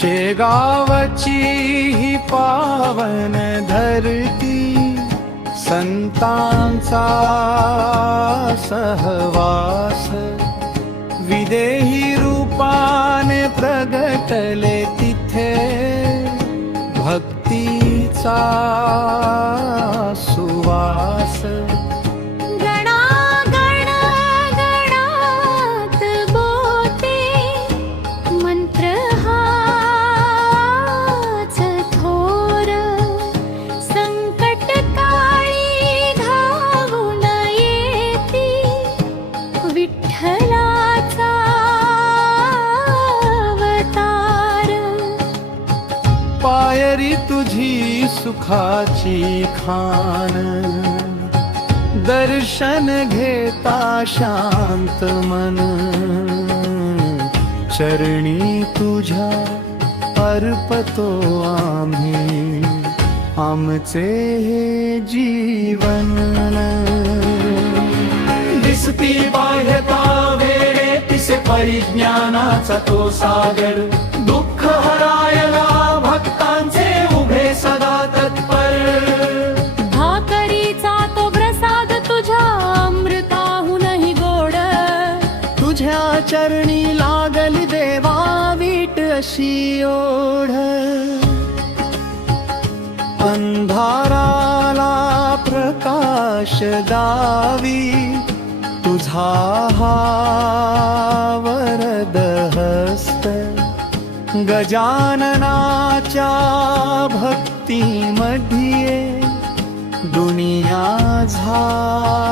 शेगावची ही पावन धरती, संतांचा सहवास, विदेही रूपाने प्रगटले तिथे भक्तीचा सुवास। पायरी तुझी सुखाची खान, दर्शन घेता शांत मन, चरणी तुझ्या अर्पतो आम्ही आमचे हे जीवन। दिसती बाह्यता वेडे तिसे परिज्ञानाचा तो सागर, दुःख हरायला भक्तांचे उभे सदा तत्पर। भाकरीचा तो प्रसाद तुझ्या अमृताहूनही गोड, तुझ्या चरणी लागली देवा वीट अशी ओढ। अंधाराला प्रकाश दावी तुझा हा वरद हस्त, गजाननाच्या भक्तीमध्ये दुनिया झाली